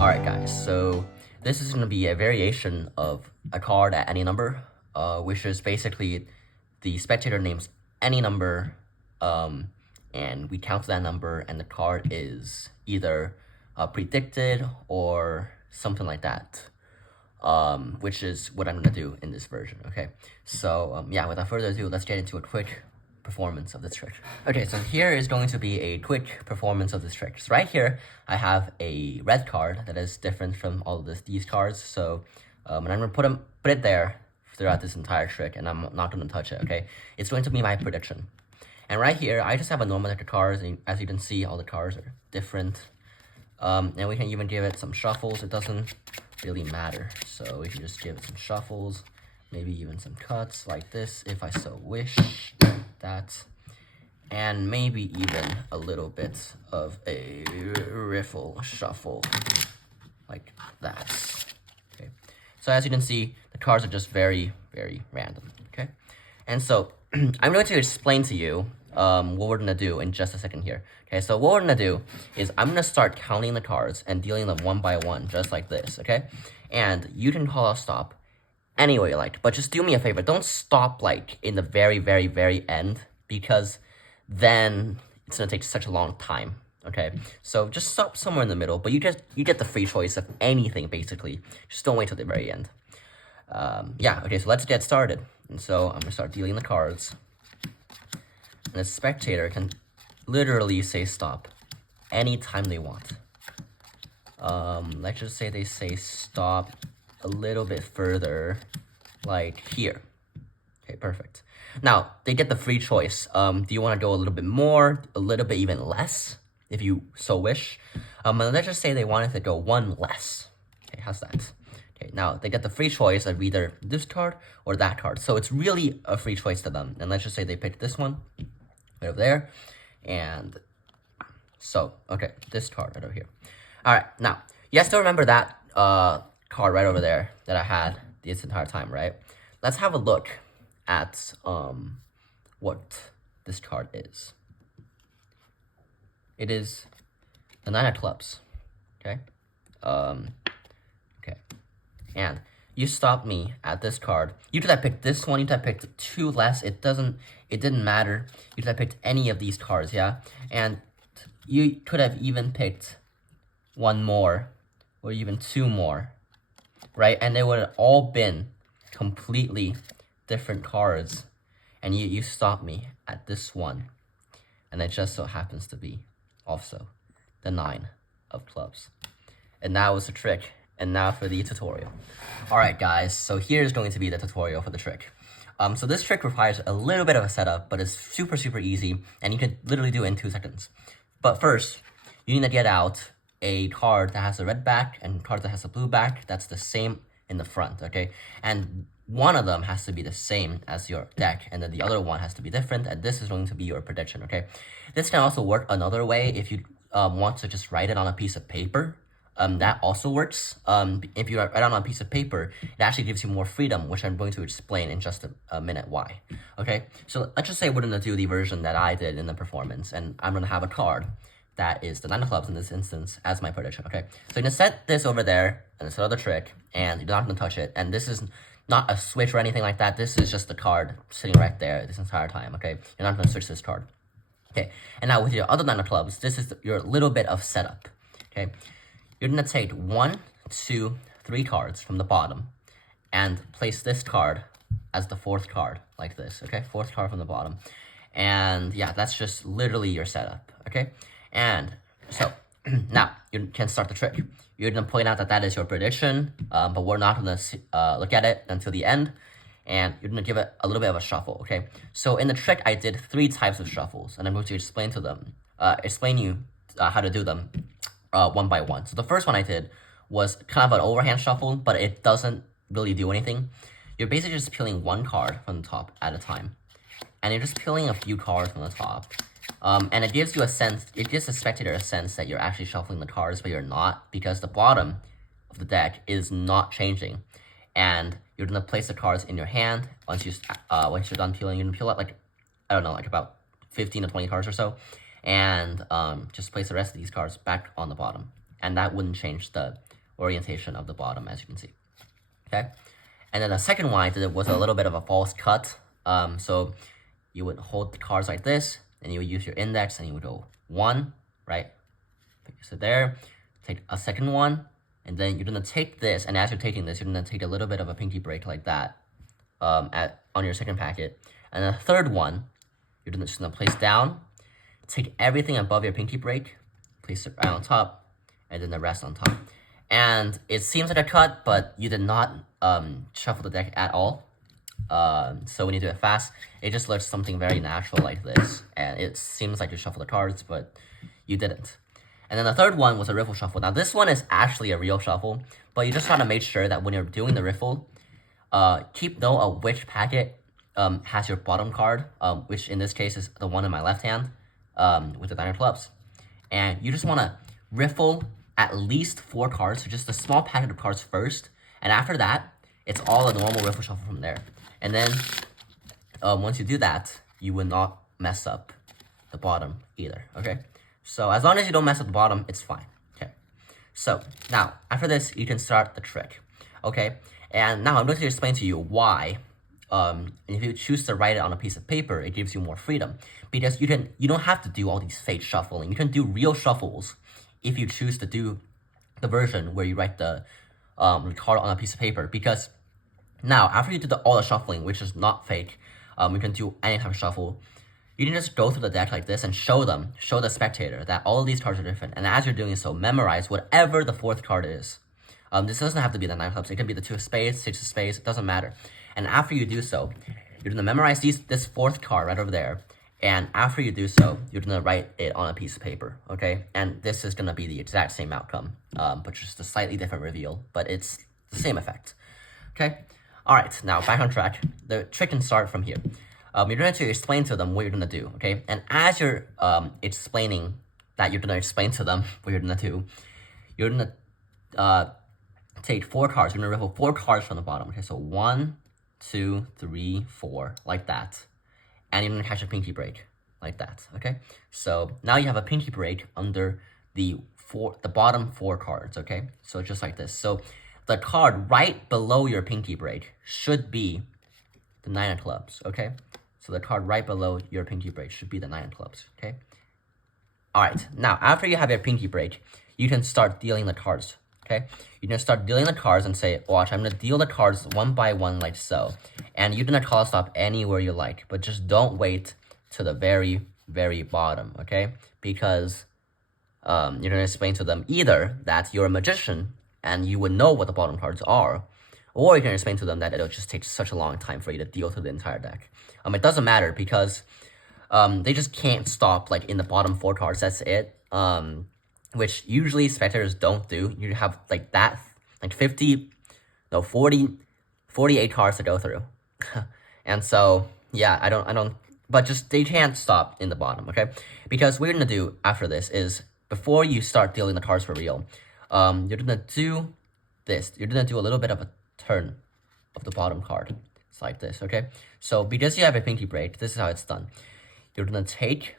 Alright guys, so this is going to be a variation of a card at any number, which is basically the spectator names any number, and we count that number, and the card is either predicted or something like that, which is what I'm going to do in this version, okay? So yeah, without further ado, let's get into a quick performance of this trick. Okay, so here is going to be a quick performance of this trick. So right here, I have a red card that is different from all of these cards. So, and I'm gonna put it there throughout this entire trick, and I'm not gonna touch it. Okay, it's going to be my prediction. And right here, I just have a normal deck of cards, and as you can see, all the cards are different. And we can even give it some shuffles. It doesn't really matter. So we can just give it some shuffles, maybe even some cuts like this, if I so wish. That, and maybe even a little bit of a riffle shuffle like that. Okay, so as you can see, the cards are just very random. Okay, and so I'm going to explain to you what we're gonna do in just a second here. Okay, so what we're gonna do is I'm gonna start counting the cards and dealing them one by one, just like this. Okay, and you can call a stop any way you like, but just do me a favor, don't stop like in the very end, because then it's gonna take such a long time. Okay, so just stop somewhere in the middle, but you get the free choice of anything basically. Just don't wait till the very end. Yeah, okay, so let's get started. And so I'm gonna start dealing the cards, and the spectator can literally say stop anytime they want. Let's just say they say stop a little bit further, like here. Okay, perfect. Now, they get the free choice. Do you want to go a little bit more, a little bit even less, if you so wish? And let's just say they wanted to go one less. Okay, how's that? Okay, now they get the free choice of either this card or that card. So it's really a free choice to them. And let's just say they picked this one right over there. And so, okay, this card right over here. All right, now, you guys still remember that card right over there that I had this entire time, right? Let's have a look at what this card is. It is the Nine of Clubs. Okay. Okay. And you stopped me at this card. You could have picked this one. You could have picked two less. It didn't matter. You could have picked any of these cards, yeah. And you could have even picked one more, or even two more, right? And they would have all been completely different cards, and you stopped me at this one, and it just so happens to be also the Nine of Clubs. And that was the trick. And now for the tutorial. Alright guys, so here's going to be the tutorial for the trick. So this trick requires a little bit of a setup, but it's super easy, and you can literally do it in 2 seconds. But first, you need to get out a card that has a red back and a card that has a blue back that's the same in the front, okay? And one of them has to be the same as your deck, and then the other one has to be different, and this is going to be your prediction, okay? This can also work another way if you want to just write it on a piece of paper. That also works. If you write on a piece of paper, it actually gives you more freedom, which I'm going to explain in just a minute why. Okay, so let's just say we're going to do the version that I did in the performance, and I'm going to have a card that is the Nine of Clubs in this instance as my prediction, okay? So you're going to set this over there, and it's another trick, and you're not going to touch it, and this is not a switch or anything like that. This is just the card sitting right there this entire time, okay? You're not going to switch this card. Okay, and now with your other Nine of Clubs, this is your little bit of setup, okay? You're going to take 1, 2, 3 cards from the bottom and place this card as the 4th card, like this, okay? 4th card from the bottom. And yeah, that's just literally your setup, okay? And so now you can start the trick. You're going to point out that that is your prediction, but we're not going to look at it until the end. And you're going to give it a little bit of a shuffle, okay? So in the trick, I did 3 types of shuffles, and I'm going to explain you how to do them one by one. So the first one I did was kind of an overhand shuffle, but it doesn't really do anything. You're basically just peeling one card from the top at a time, and you're just peeling a few cards from the top. And it gives you a sense, it gives the spectator a sense that you're actually shuffling the cards, but you're not, because the bottom of the deck is not changing. And you're gonna place the cards in your hand. Once you're done peeling, you're gonna peel out like, I don't know, like about 15 to 20 cards or so, and just place the rest of these cards back on the bottom, and that wouldn't change the orientation of the bottom, as you can see. Okay, and then the second one I did was a little bit of a false cut. So you would hold the cards like this, and you would use your index, and you would go 1, right? So there, take a second one, and then you're gonna take this, and as you're taking this, you're gonna take a little bit of a pinky break like that, on your second packet. And the third one, you're just gonna place down, take everything above your pinky break, place it right on top, and then the rest on top. And it seems like a cut, but you did not shuffle the deck at all. So when you do it fast, it just looks something very natural like this. And it seems like you shuffle the cards, but you didn't. And then the third one was a riffle shuffle. Now this one is actually a real shuffle, but you just want to make sure that when you're doing the riffle, keep note of which packet has your bottom card, which in this case is the one in my left hand, with the 9 of clubs. And you just want to riffle at least 4 cards, so just a small packet of cards first, and after that, it's all a normal riffle shuffle from there. And then, once you do that, you will not mess up the bottom either, okay? So as long as you don't mess up the bottom, it's fine, okay? So now, after this, you can start the trick, okay? And now I'm going to explain to you why, if you choose to write it on a piece of paper, it gives you more freedom. Because you don't have to do all these fake shuffling. You can do real shuffles if you choose to do the version where you write the card on a piece of paper. Because now, after you do all the shuffling, which is not fake, you can do any type of shuffle. You can just go through the deck like this and show the spectator that all of these cards are different. And as you're doing so, memorize whatever the 4th card is. This doesn't have to be the 9 of clubs. It can be the 2 of spades, 6 of spades. It doesn't matter. And after you do so, you're gonna memorize this 4th card right over there. And after you do so, you're gonna write it on a piece of paper, okay? And this is gonna be the exact same outcome, but just a slightly different reveal, but it's the same effect, okay? All right, now back on track. The trick can start from here. You're going to explain to them what you're gonna do, okay? And as you're explaining that you're gonna explain to them what you're gonna do, you're gonna take 4 cards. You're gonna riffle 4 cards from the bottom, okay? So 1, 2, 3, 4, like that. And you're gonna catch a pinky break like that, okay? So now you have a pinky break under the bottom 4 cards, okay? So just like this. So the card right below your pinky break should be the 9 of clubs, okay? So the card right below your pinky break should be the 9 of clubs, okay? All right, now after you have your pinky break, you can start dealing the cards, okay? You're gonna start dealing the cards and say, watch, I'm gonna deal the cards one by one like so. And you're gonna call stop anywhere you like, but just don't wait to the very, very bottom, okay? Because you're gonna explain to them either that you're a magician and you would know what the bottom cards are, or you can explain to them that it'll just take such a long time for you to deal through the entire deck. It doesn't matter because they just can't stop like in the bottom 4 cards, that's it. Which usually spectators don't do. You have like that, like 48 cards to go through. And so, yeah, I don't, but just they can't stop in the bottom, okay? Because what you're gonna do after this is, before you start dealing the cards for real, you're gonna do this. You're gonna do a little bit of a turn of the bottom card. It's like this, okay? So because you have a pinky break, this is how it's done. You're gonna take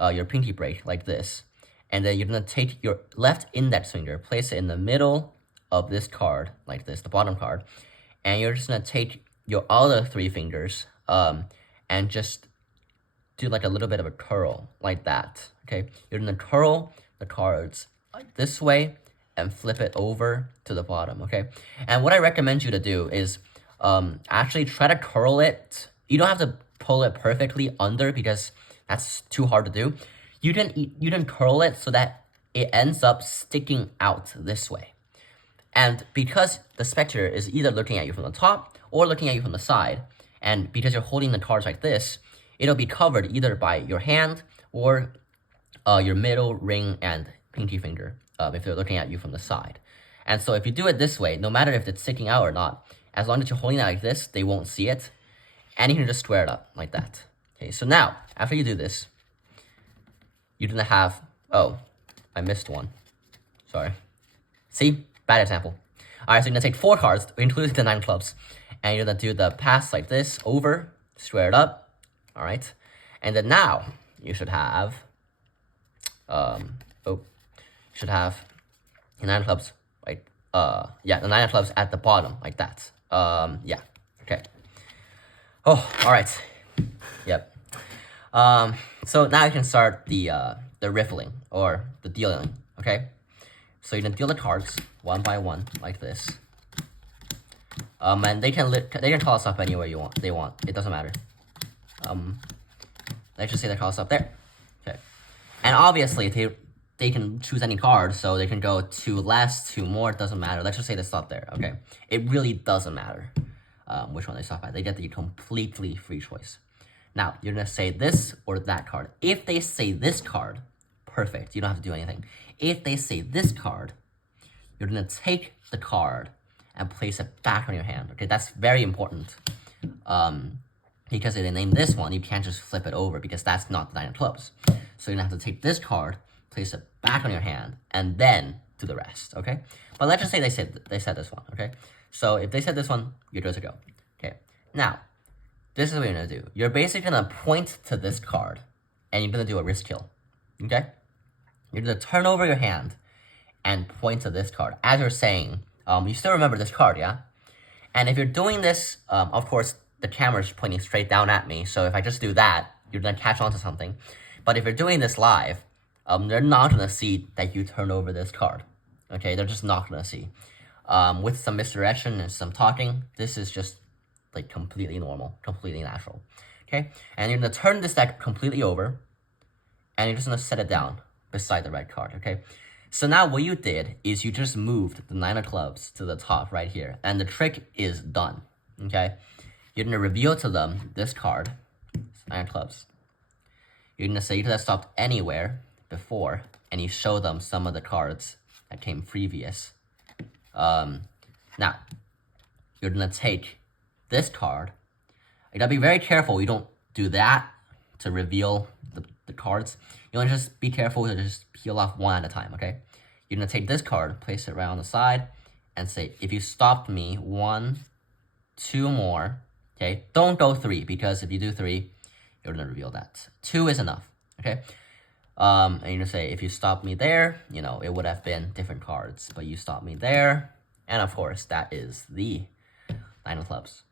your pinky break like this, and then you're gonna take your left index finger, place it in the middle of this card, like this, the bottom card, and you're just gonna take your other 3 fingers, and just do like a little bit of a curl, like that, okay? You're gonna curl the cards like this way, and flip it over to the bottom, okay? And what I recommend you to do is, actually try to curl it. You don't have to pull it perfectly under because that's too hard to do. You can curl it so that it ends up sticking out this way. And because the spectator is either looking at you from the top or looking at you from the side, and because you're holding the cards like this, it'll be covered either by your hand or your middle, ring, and pinky finger, if they're looking at you from the side. And so if you do it this way, no matter if it's sticking out or not, as long as you're holding it like this, they won't see it. And you can just square it up like that. Okay, so now, after you do this, you're gonna have, oh, I missed one. Sorry. See? Bad example. Alright, so you're gonna take 4 cards, including the 9 clubs, and you're gonna do the pass like this, over, square it up, alright? And then now, you should have, your 9 clubs right yeah, the 9 of clubs at the bottom, like that. Yeah, okay. Oh, all right. Yep. So now you can start the riffling or the dealing, okay? So you can deal the cards one by one like this. And they can toss up anywhere they want. It doesn't matter. Let's just say they toss up there. Okay. And obviously they can choose any card, so they can go to less, to more, it doesn't matter. Let's just say they stop there, okay? It really doesn't matter which one they stop at. They get the completely free choice. Now, you're gonna say this or that card. If they say this card, perfect, you don't have to do anything. If they say this card, you're gonna take the card and place it back on your hand, okay? That's very important. Because if they name this one, you can't just flip it over because that's not the 9 of clubs. So you're gonna have to take this card, place it back on your hand, and then do the rest, okay? But let's just say they said this one, okay? So if they said this one, you're good to go. Okay, now, this is what you're gonna do. You're basically gonna point to this card, and you're gonna do a wrist kill, okay? You're gonna turn over your hand and point to this card. As you're saying, you still remember this card, yeah? And if you're doing this, of course, the camera's pointing straight down at me, so if I just do that, you're gonna catch on to something. But if you're doing this live, they're not gonna see that you turn over this card, okay? They're just not gonna see. With some misdirection and some talking, this is just like completely normal, completely natural, okay? And you're gonna turn this deck completely over, and you're just gonna set it down beside the red card, okay? So now what you did is you just moved the 9 of clubs to the top right here, and the trick is done, okay? You're gonna reveal to them this card, 9 of clubs. You're gonna say you could have stopped anywhere before, and you show them some of the cards that came previous. Now, you're gonna take this card. You gotta be very careful you don't do that to reveal the cards. You wanna just be careful to just peel off one at a time, okay? You're gonna take this card, place it right on the side, and say, if you stopped me 1, 2 more, okay? Don't go 3, because if you do 3, you're gonna reveal that. 2 is enough, okay? And you're gonna say, if you stopped me there, you know, it would have been different cards, but you stopped me there, and of course, that is the 9 of clubs.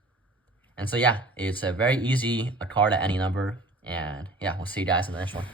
And so yeah, it's a very easy card at any number, and yeah, we'll see you guys in the next one.